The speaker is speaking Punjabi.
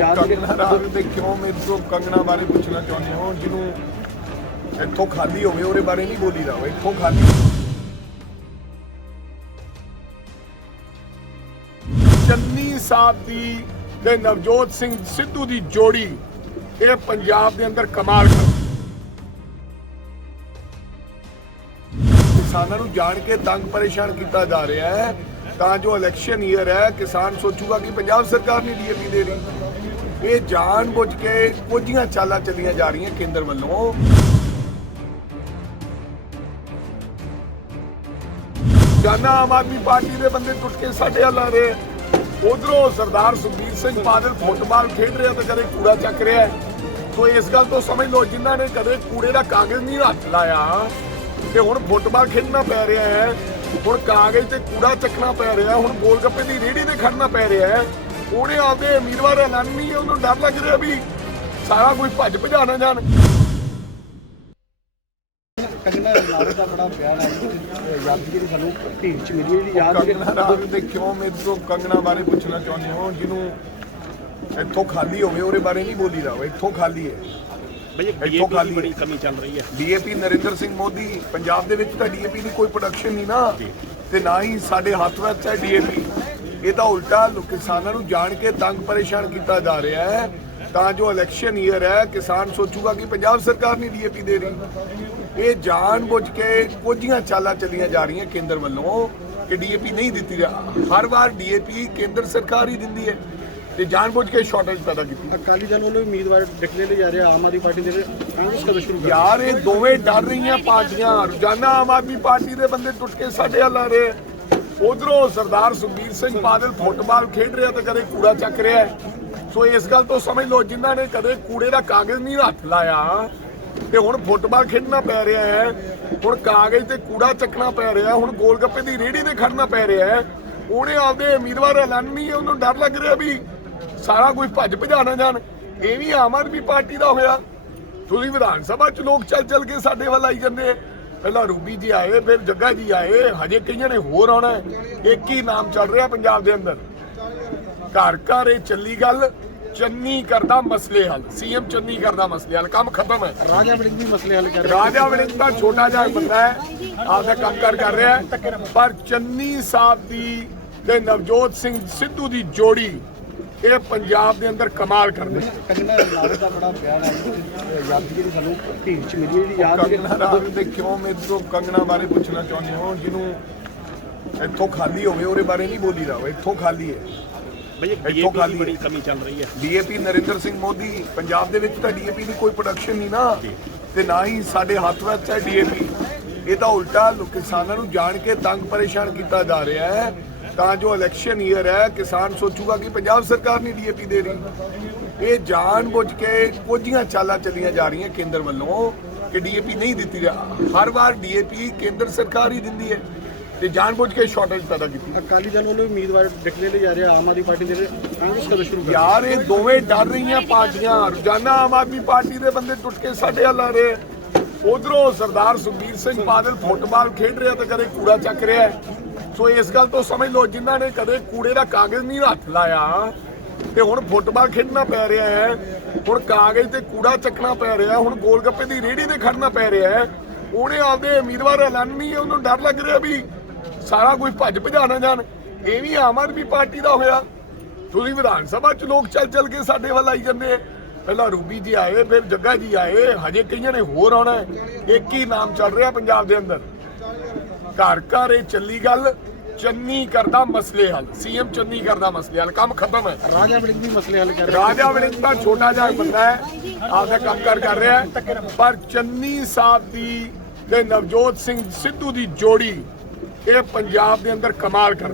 ਯਾਦ ਕੰਗਣਾ ਰਾਜ ਦੇ ਕਿਉਂ ਮੇਰੇ ਤੋਂ ਕੰਗਣਾ ਬਾਰੇ ਪੁੱਛਣਾ ਚਾਹੁੰਦੇ ਹੋ? ਜਿਹਨੂੰ ਇੱਥੋਂ ਖਾਲੀ ਹੋਵੇ ਉਹਦੇ ਬਾਰੇ ਨਹੀਂ ਬੋਲੀਦਾ ਉਹ ਇੱਥੋਂ ਖਾਲੀ ਚੰਨੀ ਸਾਹਿਬ ਦੀ ਤੇ ਨਵਜੋਤ ਸਿੰਘ ਸਿੱਧੂ ਦੀ ਜੋੜੀ ਇਹ ਪੰਜਾਬ ਦੇ ਅੰਦਰ ਕਮਾਲ ਕਰ ਕਿਸਾਨਾਂ ਨੂੰ ਜਾਣ ਕੇ ਤੰਗ ਪਰੇਸ਼ਾਨ ਕੀਤਾ ਜਾ ਰਿਹਾ ਹੈ ਤਾਂ ਜੋ ਇਲੈਕਸ਼ਨ ਈਅਰ ਹੈ ਕਿਸਾਨ ਸੋਚੂਗਾ ਕਿ ਪੰਜਾਬ ਸਰਕਾਰ ਨਹੀਂ ਡੀਏਪੀ ਦੇ ਰਹੀ ਇਹ ਜਾਣ ਕੇ ਕੁਝੀਆਂ ਚਾਲਾਂ ਚੱਲੀਆਂ ਜਾ ਰਹੀਆਂ ਕੇਂਦਰ ਵੱਲੋਂ। ਜਾਨਾ ਆਮ ਆਦਮੀ ਪਾਰਟੀ ਦੇ ਬੰਦੇ ਟੁੱਟ ਕੇ ਸਾਡੇ ਹੱਲ ਆ ਰਹੇ ਉਧਰੋਂ ਸਰਦਾਰ ਸੁਖਬੀਰ ਸਿੰਘ ਬਾਦਲ ਫੁੱਟਬਾਲ ਖੇਡ ਰਿਹਾ ਤੇ ਕਦੇ ਕੂੜਾ ਚੱਕ ਰਿਹਾ ਸੋ ਇਸ ਗੱਲ ਤੋਂ ਸਮਝ ਲਓ, ਜਿਨ੍ਹਾਂ ਨੇ ਕਦੇ ਕੂੜੇ ਦਾ ਕਾਗਜ਼ ਨਹੀਂ ਹੱਥ ਲਾਇਆ ਤੇ ਹੁਣ ਫੁੱਟਬਾਲ ਖੇਡਣਾ ਪੈ ਰਿਹਾ ਹੈ। ਹੁਣ ਕਾਗਜ਼ ਤੇ ਕੂੜਾ ਚੱਕਣਾ ਪੈ ਰਿਹਾ ਹੁਣ ਗੋਲ ਗੱਪੇ ਦੀ ਰੇਹੜੀ ਤੇ ਖੜਨਾ ਪੈ ਰਿਹਾ ਹੈ। ਉਹਨੇ ਆਪਦੇ ਉਮੀਦਵਾਰ ਐਲਾਨੀ ਹੈ ਉਹਨੂੰ ਡਰ ਲੱਗ ਰਿਹਾ ਵੀ ਸਾਰਾ ਕੋਈ ਭੱਜ ਭਜਾ ਨਾ ਜਾਣ। ਕੰਗਨਾ ਰਣਾਵਤ ਦਾ ਬੜਾ ਬਿਆਨ ਆਇਆ ਯਾਦ ਜਿਹੜੀ ਸਾਨੂੰ ਢੀਲ ਚ ਮਿਲੀ ਜਿਹੜੀ ਯਾਦ ਕੰਗਣਾ ਰਾਜ ਦੇ ਕਿਉਂ ਮੇਰੇ ਤੋਂ ਕੰਗਣਾ ਬਾਰੇ ਪੁੱਛਣਾ ਚਾਹੁੰਦੇ ਹੋ? ਜਿਹਨੂੰ ਇੱਥੋਂ ਖਾਲੀ ਹੋਵੇ ਉਹਦੇ ਬਾਰੇ ਨਹੀਂ ਬੋਲੀਦਾ ਉਹ ਇੱਥੋਂ ਖਾਲੀ ਹੈ। ਬਈ ਇੱਥੋਂ ਖਾਲੀ ਬੜੀ ਕਮੀ ਚੱਲ ਰਹੀ ਹੈ। ਡੀਏਪੀ ਨਰਿੰਦਰ ਸਿੰਘ ਮੋਦੀ ਪੰਜਾਬ ਦੇ ਵਿੱਚ ਤਾਂ ਡੀਏਪੀ ਦੀ ਕੋਈ ਪ੍ਰੋਡਕਸ਼ਨ ਨਹੀਂ ਨਾ ਤੇ ਨਾ ਹੀ ਸਾਡੇ ਹੱਥ ਵਿੱਚ ਹੈ ਡੀਏਪੀ ਇਹ ਤਾਂ ਉਲਟਾ ਕਿਸਾਨਾਂ ਨੂੰ ਜਾਣ ਕੇ ਤੰਗ ਪਰੇਸ਼ਾਨ ਕੀਤਾ ਜਾ ਰਿਹਾ ਹੈ। ਤਾਂ ਜੋ ਇਲੈਕਸ਼ਨ ਈਅਰ ਹੈ ਕਿਸਾਨ ਸੋਚੂਗਾ ਕਿ ਪੰਜਾਬ ਸਰਕਾਰ ਨਹੀਂ ਡੀਏਪੀ ਦੇ ਰਹੀ। ਇਹ ਜਾਣ ਬੁੱਝ ਕੇ ਕੁਝੀਆਂ ਚਾਲਾਂ ਚੱਲੀਆਂ ਜਾ ਰਹੀਆਂ ਕੇਂਦਰ ਵੱਲੋਂ ਕਿ ਡੀਏਪੀ ਨਹੀਂ ਦਿੱਤੀ ਜਾ ਹਰ ਵਾਰ ਡੀਏਪੀ ਕੇਂਦਰ ਸਰਕਾਰ ਹੀ ਦਿੰਦੀ ਹੈ। ਤੇ ਜਾਣ ਬੁੱਝ ਕੇ ਸ਼ਾਰਟੇਜ ਪੈਦਾ ਕੀਤੀ। ਅਕਾਲੀ ਦਲ ਵੱਲੋਂ ਉਮੀਦਵਾਰ ਡਿਕਲੇਅਰ ਲਈ ਜਾ ਰਿਹਾ ਆਮ ਆਦਮੀ ਪਾਰਟੀ ਦੇ ਕਾਂਗਰਸ ਕਦੋਂ ਸ਼ੁਰੂ ਕਰ ਯਾਰ ਇਹ ਦੋਵੇਂ ਡਰ ਰਹੀਆਂ ਪਾਰਟੀਆਂ। ਰੋਜ਼ਾਨਾ ਆਮ ਆਦਮੀ ਪਾਰਟੀ ਦੇ ਬੰਦੇ ਟੁੱਟ ਕੇ ਸਾਡੇ ਹੱਲ ਆ ਰਹੇ। ਉਧਰੋਂ ਸਰਦਾਰ ਸੁਖਬੀਰ ਸਿੰਘ ਬਾਦਲ ਫੁੱਟਬਾਲ ਖੇਡ ਰਿਹਾ ਤੇ ਕਦੇ ਕੂੜਾ ਚੱਕ ਰਿਹਾ ਸੋ ਇਸ ਗੱਲ ਤੋਂ ਸਮਝ ਲਓ, ਜਿਨ੍ਹਾਂ ਨੇ ਕਦੇ ਕੂੜੇ ਦਾ ਕਾਗਜ਼ ਨਹੀਂ ਹੱਥ ਲਾਇਆ ਤੇ ਹੁਣ ਫੁੱਟਬਾਲ ਖੇਡਣਾ ਪੈ ਰਿਹਾ ਹੈ, ਹੁਣ ਕਾਗਜ਼ ਤੇ ਕੂੜਾ ਚੱਕਣਾ ਪੈ ਰਿਹਾ, ਹੁਣ ਗੋਲ ਗੱਪੇ ਦੀ ਰੇਹੜੀ ਤੇ ਖੜਨਾ ਪੈ ਰਿਹਾ ਹੈ। ਉਹਨੇ ਆਪਦੇ ਉਮੀਦਵਾਰ ਐਲਾਨ ਹੈ, ਉਹਨੂੰ ਡਰ ਲੱਗ ਰਿਹਾ ਵੀ ਸਾਰਾ ਕੋਈ ਭੱਜ ਭਜਾ ਨਾ ਜਾਣ। ਇਹ ਵੀ ਆਮ ਆਦਮੀ ਪਾਰਟੀ ਦਾ ਹੋਇਆ। ਤੁਸੀਂ ਵਿਧਾਨ ਸਭਾ ਚ ਲੋਕ ਚੱਲ ਚੱਲ ਕੇ ਸਾਡੇ ਵੱਲ ਆਈ ਜਾਂਦੇ। ਪਹਿਲਾਂ ਰੂਬੀ ਜੀ ਆਏ ਫਿਰ ਜੱਗਾ ਜੀ ਆਏ ਹਜੇ ਕਈਆਂ ਨੇ ਹੋਰ ਆਉਣਾ। ਇੱਕ ਹੀ ਨਾਮ ਚੱਲ ਰਿਹਾ ਪੰਜਾਬ ਦੇ ਅੰਦਰ। ਘਰ ਘਰ ਇਹ ਚੱਲੀ ਗੱਲ ਚੰਨੀ ਕਰਦਾ ਮਸਲੇ ਹੱਲ। ਸੀਐਮ ਚੰਨੀ ਕਰਦਾ ਮਸਲੇ ਹੱਲ ਕੰਮ ਖਤਮ ਹੈ। ਰਾਜਾ ਵੜਿੰਗ ਵੀ ਮਸਲੇ ਹੱਲ ਕਰ ਰਿਹਾ। ਰਾਜਾ ਵੜਿੰਗ ਤਾਂ ਛੋਟਾ ਜਿਹਾ ਬੰਦਾ ਹੈ ਆਪਦਾ ਕੰਮ ਕਰ ਕਰ ਰਿਹਾ ਪਰ ਚੰਨੀ ਸਾਹਿਬ ਦੀ ਤੇ ਨਵਜੋਤ ਸਿੰਘ ਸਿੱਧੂ ਦੀ ਜੋੜੀ ਇਹ ਪੰਜਾਬ ਦੇ ਅੰਦਰ ਕਮਾਲ ਕਰਦੇ ਕੰਗਨਾ ਰਣਾਵਤ ਦਾ ਬੜਾ ਬਿਆਨ ਆਇਆ ਯਾਦ ਜਿਹੜੀ ਸਾਨੂੰ ਢੀਲ ਚ ਮਿਲੀ ਜਿਹੜੀ ਯਾਦ ਕੰਗਣਾ ਰਾਜ ਦੇ ਕਿਉਂ ਮੇਰੇ ਤੋਂ ਕੰਗਣਾ ਬਾਰੇ ਪੁੱਛਣਾ ਚਾਹੁੰਦੇ ਹੋ? ਜਿਹਨੂੰ ਇੱਥੋਂ ਖਾਲੀ ਹੋਵੇ ਉਹਦੇ ਬਾਰੇ ਨਹੀਂ ਬੋਲੀਦਾ ਉਹ ਇੱਥੋਂ ਖਾਲੀ ਹੈ। ਬਈ ਇੱਥੋਂ ਡੀਏਪੀ ਖਾਲੀ ਦੀ ਬੜੀ ਕਮੀ ਚੱਲ ਰਹੀ ਹੈ। ਡੀਏਪੀ ਨਰਿੰਦਰ ਸਿੰਘ ਮੋਦੀ ਪੰਜਾਬ ਦੇ ਵਿੱਚ ਤਾਂ ਡੀਏਪੀ ਦੀ ਕੋਈ ਪ੍ਰੋਡਕਸ਼ਨ ਨਹੀਂ ਨਾ। ਤੇ ਨਾ ਹੀ ਸਾਡੇ ਹੱਥ ਵਿੱਚ ਹੈ ਡੀਏਪੀ ਇਹ ਤਾਂ ਉਲਟਾ ਕਿਸਾਨਾਂ ਨੂੰ ਜਾਣ ਕੇ ਤੰਗ ਪਰੇਸ਼ਾਨ ਕੀਤਾ ਜਾ ਰਿਹਾ ਹੈ। ਤਾਂ ਜੋ ਇਲੈਕਸ਼ਨ ਈਅਰ ਹੈ ਕਿਸਾਨ ਸੋਚੂਗਾ ਕਿ ਪੰਜਾਬ ਸਰਕਾਰ ਨਹੀਂ ਡੀਏਪੀ ਦੇ ਰਹੀ ਇਹ ਜਾਣ ਬੁੱਝ ਕੇ ਕੁਝੀਆਂ ਚਾਲਾਂ ਚੱਲੀਆਂ ਜਾ ਰਹੀਆਂ ਕੇਂਦਰ ਵੱਲੋਂ ਕਿ ਡੀਏਪੀ ਨਹੀਂ ਦਿੱਤੀ ਜਾ ਹਰ ਵਾਰ ਡੀਏਪੀ ਕੇਂਦਰ ਸਰਕਾਰ ਹੀ ਦਿੰਦੀ ਹੈ। ਤੇ ਜਾਣ ਬੁੱਝ ਕੇ ਸ਼ਾਰਟੇਜ ਪੈਦਾ ਕੀਤੀ। ਅਕਾਲੀ ਦਲ ਵੱਲੋਂ ਉਮੀਦਵਾਰ ਡਿਕਲੇਅਰ ਲਈ ਜਾ ਰਿਹਾ ਆਮ ਆਦਮੀ ਪਾਰਟੀ ਦੇ ਕਾਂਗਰਸ ਕਦੋਂ ਸ਼ੁਰੂ ਕਰ। ਯਾਰ ਇਹ ਦੋਵੇਂ ਡਰ ਰਹੀਆਂ ਪਾਰਟੀਆਂ। ਰੋਜ਼ਾਨਾ ਆਮ ਆਦਮੀ ਪਾਰਟੀ ਦੇ ਬੰਦੇ ਟੁੱਟ ਕੇ ਸਾਡੇ ਹੱਲ ਆ ਰਹੇ ਉਧਰੋਂ ਸਰਦਾਰ ਸੁਖਬੀਰ ਸਿੰਘ ਬਾਦਲ ਫੁੱਟਬਾਲ ਖੇਡ ਰਿਹਾ ਤੇ ਕਦੇ ਕੂੜਾ ਚੱਕ ਰਿਹਾ ਹੈ। ਸੋ ਇਸ ਗੱਲ ਤੋਂ ਸਮਝ ਲਓ, ਜਿਨ੍ਹਾਂ ਨੇ ਕਦੇ ਕੂੜੇ ਦਾ ਕਾਗਜ਼ ਨਹੀਂ ਹੱਥ ਲਾਇਆ ਤੇ ਹੁਣ ਫੁੱਟਬਾਲ ਖੇਡਣਾ ਪੈ ਰਿਹਾ ਹੈ, ਹੁਣ ਕਾਗਜ਼ ਤੇ ਕੂੜਾ ਚੱਕਣਾ ਪੈ ਰਿਹਾ, ਹੁਣ ਗੋਲ ਦੀ ਰੇਹੜੀ ਤੇ ਖੜਨਾ ਪੈ ਰਿਹਾ ਹੈ, ਉਹਨੇ ਆਪਦੇ ਉਮੀਦਵਾਰ ਐਲਾਨੀ ਹੈ ਉਹਨੂੰ ਡਰ ਲੱਗ ਰਿਹਾ ਵੀ ਸਾਰਾ ਕੋਈ ਭੱਜ ਭਜਾ ਜਾਣ। ਇਹ ਵੀ ਆਮ ਆਦਮੀ ਪਾਰਟੀ ਦਾ ਹੋਇਆ। ਤੁਸੀਂ ਵਿਧਾਨ ਸਭਾ ਚ ਲੋਕ ਚੱਲ ਚੱਲ ਕੇ ਸਾਡੇ ਵੱਲ ਆਈ ਜਾਂਦੇ ਪਹਿਲਾਂ ਰੂਬੀ ਜੀ ਆਏ, ਫਿਰ ਜੱਗਾ ਜੀ ਆਏ, ਹਜੇ ਕਈਆਂ ਨੇ ਹੋਰ ਆਉਣਾ ਇੱਕ ਹੀ ਨਾਮ ਚੱਲ ਰਿਹਾ ਪੰਜਾਬ ਦੇ ਅੰਦਰ। ਘਰ ਘਰ ਇਹ ਚੱਲੀ ਗੱਲ। ਚੰਨੀ ਕਰਦਾ ਮਸਲੇ ਹੱਲ ਸੀਐਮ ਚੰਨੀ ਕਰਦਾ ਮਸਲੇ ਹੱਲ ਕੰਮ ਖਤਮ ਹੈ। ਰਾਜਾ ਵੜਿੰਗ ਵੀ ਮਸਲੇ ਹੱਲ ਕਰ ਰਿਹਾ ਰਾਜਾ ਵੜਿੰਗ ਤਾਂ ਛੋਟਾ ਜਿਹਾ ਬੰਦਾ ਹੈ ਆਪਦਾ ਕੰਮ ਕਰ ਕਰ ਰਿਹਾ ਹੈ। ਪਰ ਚੰਨੀ ਸਾਹਿਬ ਦੀ ਤੇ ਨਵਜੋਤ ਸਿੰਘ ਸਿੱਧੂ ਦੀ ਜੋੜੀ ਇਹ ਪੰਜਾਬ ਦੇ ਅੰਦਰ ਕਮਾਲ ਕਰ